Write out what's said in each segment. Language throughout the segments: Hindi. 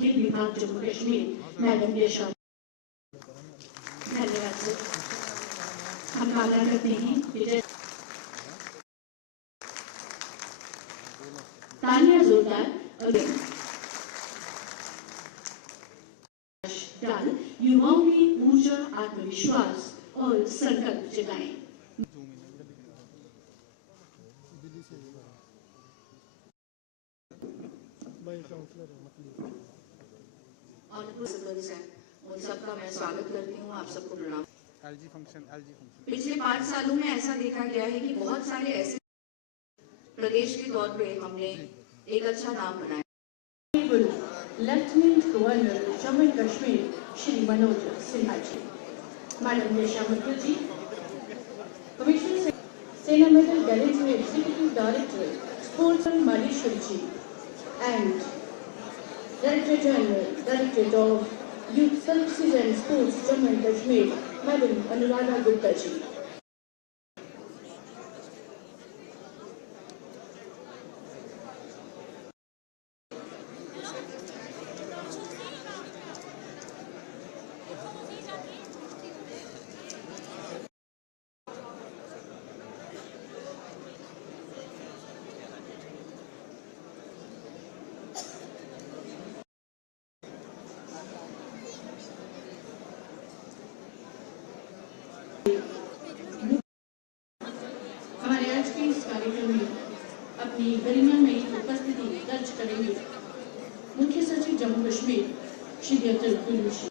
खेल विभाग जम्मू कश्मीर मैडम यशा। धन्यवाद सर। हम वादा करते हैं विजय। तालियां जोरदार और डाल युवाओं में ऊर्जा, आत्मविश्वास और संकल्प जगाएं। उन सबका मैं स्वागत करती हूँ। आप सबको प्रणाम। पिछले 5 सालों में ऐसा देखा गया है कि बहुत सारे ऐसे प्रदेश के तौर पे हमने एक अच्छा नाम बनाया। Lieutenant governor Jammu and Kashmir Shri Manoj Sinha ji, madam Yasha Mukherjee, commissioner Sena medal gallantry executive director sports Malleswari ji, and Director General, Directorate of Youth Services and Sports, Jammu and Kashmir, Madam Anuradha Gupta ji. हमारे आज के इस कार्यक्रम में अपनी गरिमामयी उपस्थिति दर्ज करेंगे मुख्य सचिव जम्मू कश्मीर श्री अतुल कुल्लू जी।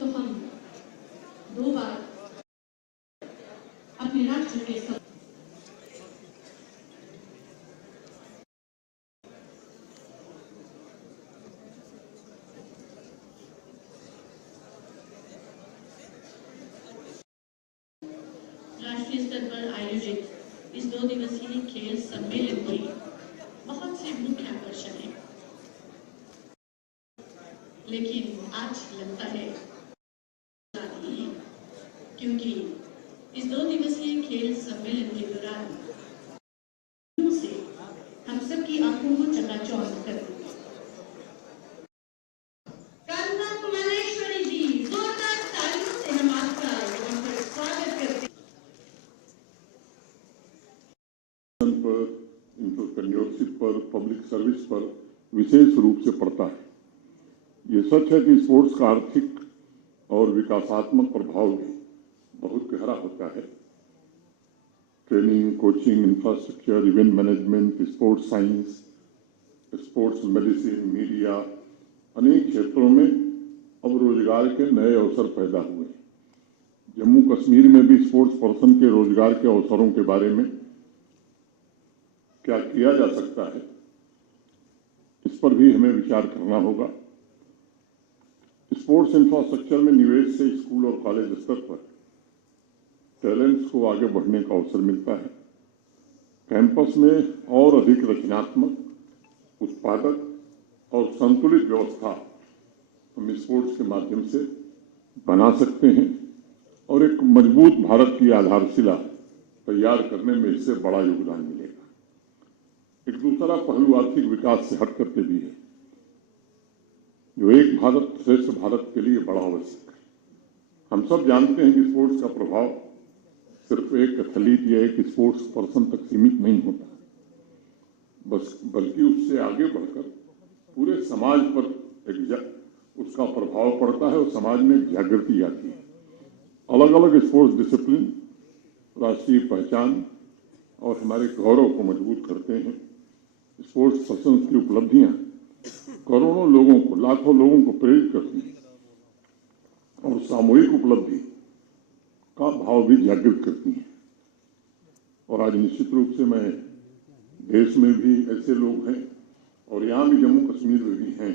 तो हम 2 बार अपने राष्ट्र के राष्ट्रीय स्तर पर आयोजित इस 2 दिवसीय खेल सम्मेलन के बहुत से मुख्य आकर्षण हैं, लेकिन आज लगता है क्योंकि इस 2 दिवसीय खेल सम्मेलन के दौरान से हम सबकी आंखों को चकाचौंध कर दी। मालेश्वरी जी, जोरदार तालियों से हम आपका स्वागत करते हैं। पर, एंटरप्रेन्योरशिप पर, पब्लिक सर्विस पर विशेष रूप से पड़ता है। ये सच है कि स्पोर्ट्स का आर्थिक और विकासात्मक प्रभाव भी बहुत गहरा होता है। Training, coaching, infrastructure, event management, sports science, sports medicine, media, अनेक क्षेत्रों में अब रोजगार के नए अवसर पैदा हुए। जम्मू कश्मीर में भी स्पोर्ट्स पर्सन के रोजगार के अवसरों के बारे में क्या किया जा सकता है, इस पर भी हमें विचार करना होगा। स्पोर्ट्स इंफ्रास्ट्रक्चर में निवेश से स्कूल और कॉलेज स्तर पर टैलेंट्स को आगे बढ़ने का अवसर मिलता है। कैंपस में और अधिक रचनात्मक, उत्पादक और संतुलित व्यवस्था हम स्पोर्ट्स के माध्यम से बना सकते हैं और एक मजबूत भारत की आधारशिला तैयार करने में इससे बड़ा योगदान मिलेगा। एक दूसरा पहलू आर्थिक विकास से हट करके भी है, जो एक भारत श्रेष्ठ भारत के लिए बड़ा आवश्यक है। हम सब जानते हैं कि स्पोर्ट्स का प्रभाव सिर्फ एक एथलीट या एक स्पोर्ट्स पर्सन तक सीमित नहीं होता, बल्कि उससे आगे बढ़कर पूरे समाज पर उसका प्रभाव पड़ता है और समाज में जागृति आती है। अलग अलग स्पोर्ट्स डिसिप्लिन राष्ट्रीय पहचान और हमारे गौरव को मजबूत करते हैं। स्पोर्ट्स पर्सन की उपलब्धियां करोड़ों लोगों को, लाखों लोगों को प्रेरित करती हैं और सामूहिक उपलब्धि का भाव भी जागृत करती हैं। और आज निश्चित रूप से मैं देश में भी ऐसे लोग हैं और यहाँ भी जम्मू कश्मीर में भी हैं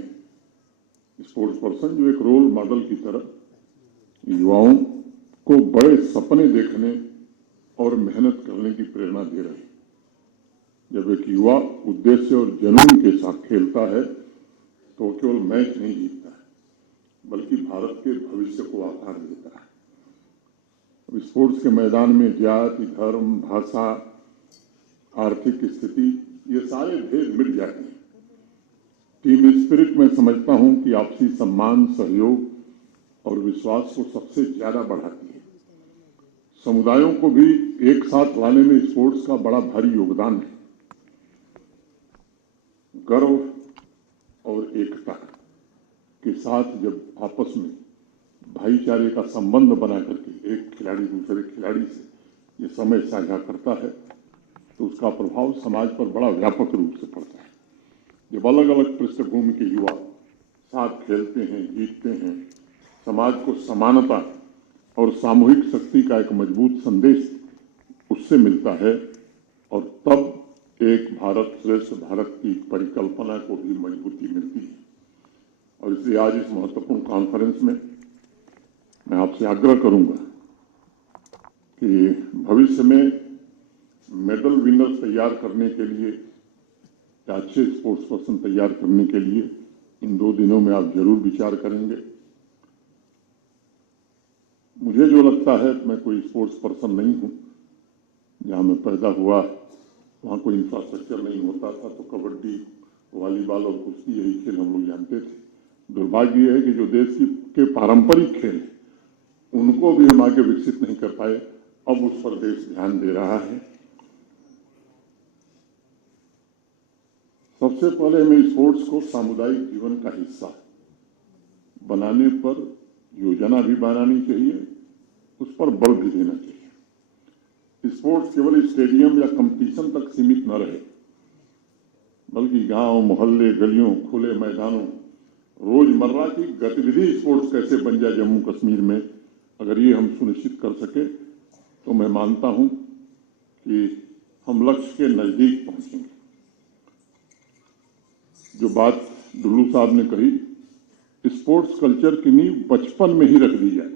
स्पोर्ट्स पर्सन जो एक रोल मॉडल की तरह युवाओं को बड़े सपने देखने और मेहनत करने की प्रेरणा दे रहे हैं। जब एक युवा उद्देश्य और जुनून के साथ खेलता है तो केवल मैच नहीं जीतता है बल्कि भारत के भविष्य को आकार देता है। अब स्पोर्ट्स के मैदान में जाति, धर्म, भाषा, आर्थिक स्थिति ये सारे भेद मिट जाते हैं। टीम स्पिरिट में समझता हूं कि आपसी सम्मान, सहयोग और विश्वास को सबसे ज्यादा बढ़ाती है। समुदायों को भी एक साथ लाने में स्पोर्ट्स का बड़ा भारी योगदान है। गर्व और एकता के साथ जब आपस में भाईचारे का संबंध बना करके एक खिलाड़ी दूसरे खिलाड़ी से ये समय साझा करता है तो उसका प्रभाव समाज पर बड़ा व्यापक रूप से पड़ता है। जब अलग अलग पृष्ठभूमि के युवा साथ खेलते हैं, जीतते हैं, समाज को समानता और सामूहिक शक्ति का एक मजबूत संदेश उससे मिलता है और तब एक भारत श्रेष्ठ भारत की परिकल्पना को भी मजबूती मिलती है। और इसलिए आज इस महत्वपूर्ण कॉन्फ्रेंस में मैं आपसे आग्रह करूंगा कि भविष्य में मेडल विनर्स तैयार करने के लिए या अच्छे स्पोर्ट्स पर्सन तैयार करने के लिए इन 2 दिनों में आप जरूर विचार करेंगे। मुझे जो लगता है मैं कोई स्पोर्ट्स पर्सन नहीं हूं। जहां मैं पैदा हुआ वहां कोई इंफ्रास्ट्रक्चर नहीं होता था तो कबड्डी, वॉलीबॉल और कुश्ती यही खेल हम लोग जानते थे। दुर्भाग्य यह है कि जो देश के पारंपरिक खेल उनको भी हम आगे विकसित नहीं कर पाए। अब उस पर देश ध्यान दे रहा है। सबसे पहले हमें स्पोर्ट्स को सामुदायिक जीवन का हिस्सा बनाने पर योजना भी बनानी चाहिए, उस पर बल भी देना चाहिए। स्पोर्ट्स केवल स्टेडियम या कंपटीशन तक सीमित न रहे बल्कि गांव, मोहल्ले, गलियों, खुले मैदानों, रोजमर्रा की गतिविधि स्पोर्ट्स कैसे बन जाए जम्मू कश्मीर में, अगर ये हम सुनिश्चित कर सके तो मैं मानता हूं कि हम लक्ष्य के नजदीक पहुंचेंगे। जो बात डुल्लू साहब ने कही, स्पोर्ट्स कल्चर की नींव बचपन में ही रख दी जाए,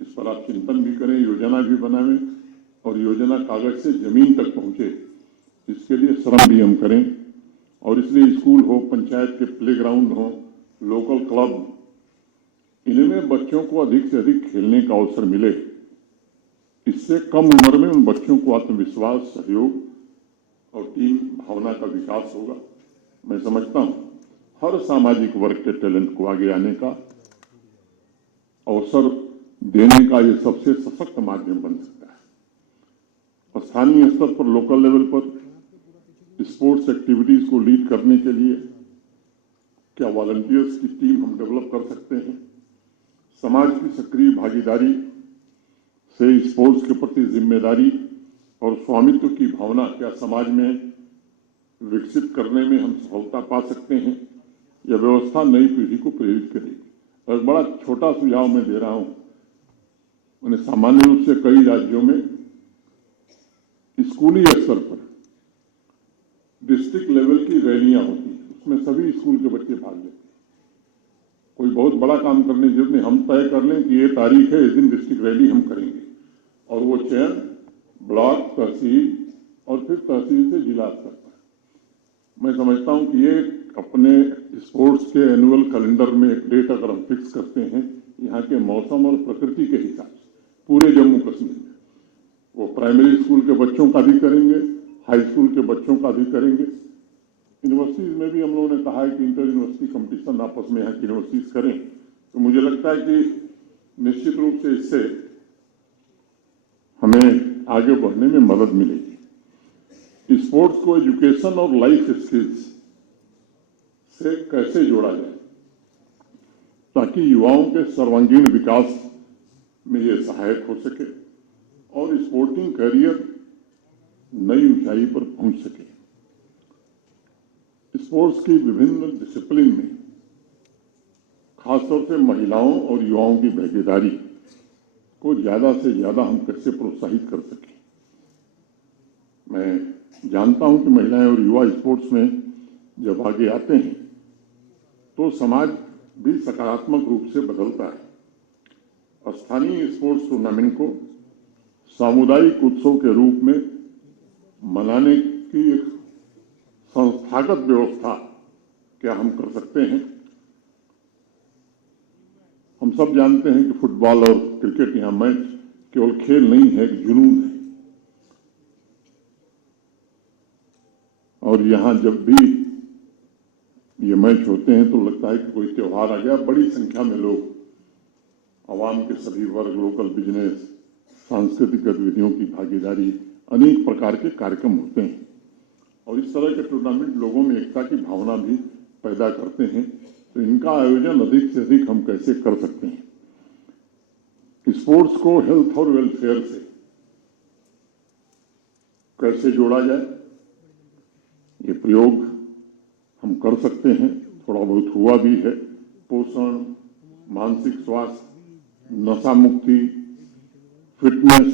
इस पर आप चिंतन भी करें, योजना भी बनाएं और योजना कागज से जमीन तक पहुंचे, इसके लिए श्रम भी हम करें। और इसलिए स्कूल हो, पंचायत के प्लेग्राउंड हो, लोकल क्लब, इनमें बच्चों को अधिक से अधिक खेलने का अवसर मिले। इससे कम उम्र में उन बच्चों को आत्मविश्वास, सहयोग और टीम भावना का विकास होगा। मैं समझता हूं हर सामाजिक वर्ग के टैलेंट को आगे आने का अवसर देने का ये सबसे सशक्त माध्यम बन सकता है। और स्थानीय स्तर पर, लोकल लेवल पर स्पोर्ट्स एक्टिविटीज को लीड करने के लिए क्या वॉलंटियर्स की टीम हम डेवलप कर सकते हैं। समाज की सक्रिय भागीदारी से स्पोर्ट्स के प्रति जिम्मेदारी और स्वामित्व की भावना क्या समाज में विकसित करने में हम सफलता पा सकते हैं। यह व्यवस्था नई पीढ़ी को प्रेरित करेगी। और एक बड़ा छोटा सुझाव मैं दे रहा हूं, मैंने सामान्य रूप से कई राज्यों में स्कूली स्तर पर डिस्ट्रिक्ट लेवल की रैलियां होती हैं, उसमें सभी स्कूल के बच्चे भाग लेते हैं। कोई बहुत बड़ा काम करने की जरूरत नहीं, हम तय कर लें कि ये तारीख है, इस दिन डिस्ट्रिक्ट रैली हम करेंगे और वो चयन ब्लॉक, तहसील और फिर तहसील से जिला स्तर पर। मैं समझता हूं कि ये अपने स्पोर्ट्स के एनुअल कैलेंडर में एक डेट अगर हम फिक्स करते हैं यहाँ के मौसम और प्रकृति के हिसाब से पूरे जम्मू कश्मीर में, वो प्राइमरी स्कूल के बच्चों का भी करेंगे, हाई स्कूल के बच्चों का भी करेंगे। यूनिवर्सिटीज में भी हम लोगों ने कहा है कि इंटर यूनिवर्सिटी कंपटीशन आपस में यहाँ की यूनिवर्सिटीज करें। तो मुझे लगता है कि निश्चित रूप से इससे हमें आगे बढ़ने में मदद मिलेगी। स्पोर्ट्स को एजुकेशन और लाइफ स्किल्स से कैसे जोड़ा जाए ताकि युवाओं के सर्वांगीण विकास में ये सहायक हो सके और स्पोर्टिंग करियर नई ऊंचाई पर पहुंच सके। स्पोर्ट्स की विभिन्न डिसिप्लिन में खासतौर से महिलाओं और युवाओं की भागीदारी को ज़्यादा से ज़्यादा हम कैसे प्रोत्साहित कर सकें। मैं जानता हूं कि महिलाएं और युवा स्पोर्ट्स में जब आगे आते हैं तो समाज भी सकारात्मक रूप से बदलता है। स्थानीय स्पोर्ट्स टूर्नामेंट को सामुदायिक उत्सव के रूप में मनाने की एक संस्थागत व्यवस्था क्या हम कर सकते हैं। हम सब जानते हैं कि फुटबॉल और क्रिकेट यहाँ मैच केवल खेल नहीं है, एक जुनून है। और यहाँ जब भी ये मैच होते हैं तो लगता है कि कोई त्योहार आ गया। बड़ी संख्या में लोग, आवाम के सभी वर्ग, लोकल बिजनेस, सांस्कृतिक गतिविधियों की भागीदारी, अनेक प्रकार के कार्यक्रम होते हैं और इस तरह के टूर्नामेंट लोगों में एकता की भावना भी पैदा करते हैं। तो इनका आयोजन अधिक से अधिक हम कैसे कर सकते हैं। स्पोर्ट्स को हेल्थ और वेलफेयर से कैसे जोड़ा जाए, ये प्रयोग हम कर सकते हैं। थोड़ा बहुत हुआ भी है। पोषण, मानसिक स्वास्थ्य, नशा मुक्ति, फिटनेस,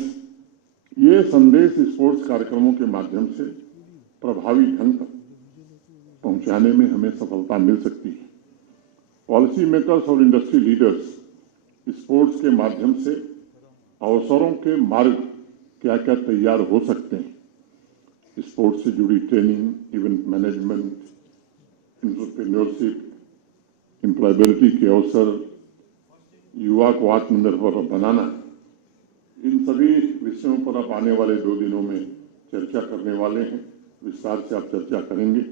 ये संदेश स्पोर्ट्स कार्यक्रमों के माध्यम से प्रभावी ढंग तक पहुंचाने में हमें सफलता मिल सकती है। पॉलिसी मेकर्स और इंडस्ट्री लीडर्स स्पोर्ट्स के माध्यम से अवसरों के मार्ग क्या क्या तैयार हो सकते हैं। स्पोर्ट्स से जुड़ी training, event management, entrepreneurship, employability के अवसर, युवा को आत्मनिर्भर बनाना, इन सभी विषयों पर आप आने वाले 2 दिनों में चर्चा करने वाले हैं। विस्तार से आप चर्चा करेंगे।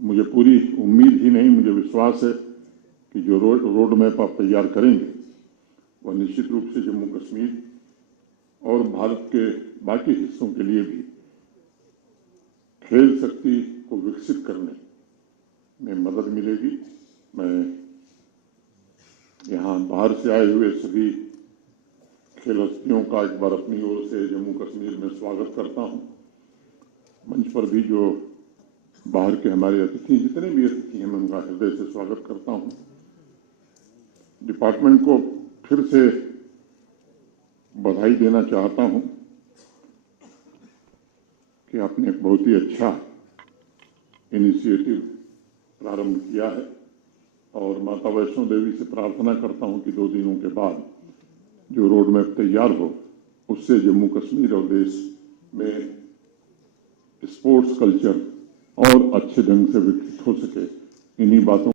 मुझे पूरी उम्मीद ही नहीं, मुझे विश्वास है कि जो रोड मैप आप तैयार करेंगे वह निश्चित रूप से जम्मू कश्मीर और भारत के बाकी हिस्सों के लिए भी खेल शक्ति को विकसित करने में मदद मिलेगी। मैं यहाँ बाहर से आए हुए सभी खेल हस्तियों का एक बार अपनी ओर से जम्मू कश्मीर में स्वागत करता हूँ। मंच पर भी जो बाहर के हमारे अतिथि, जितने भी अतिथि हैं, मैं उनका हृदय से स्वागत करता हूँ। डिपार्टमेंट को फिर से बधाई देना चाहता हूँ कि आपने एक बहुत ही अच्छा इनिशिएटिव प्रारंभ किया है और माता वैष्णो देवी से प्रार्थना करता हूँ कि 2 दिनों के बाद जो रोड मैप तैयार हो उससे जम्मू कश्मीर और देश में स्पोर्ट्स कल्चर और अच्छे ढंग से विकसित हो सके। इन्हीं बातों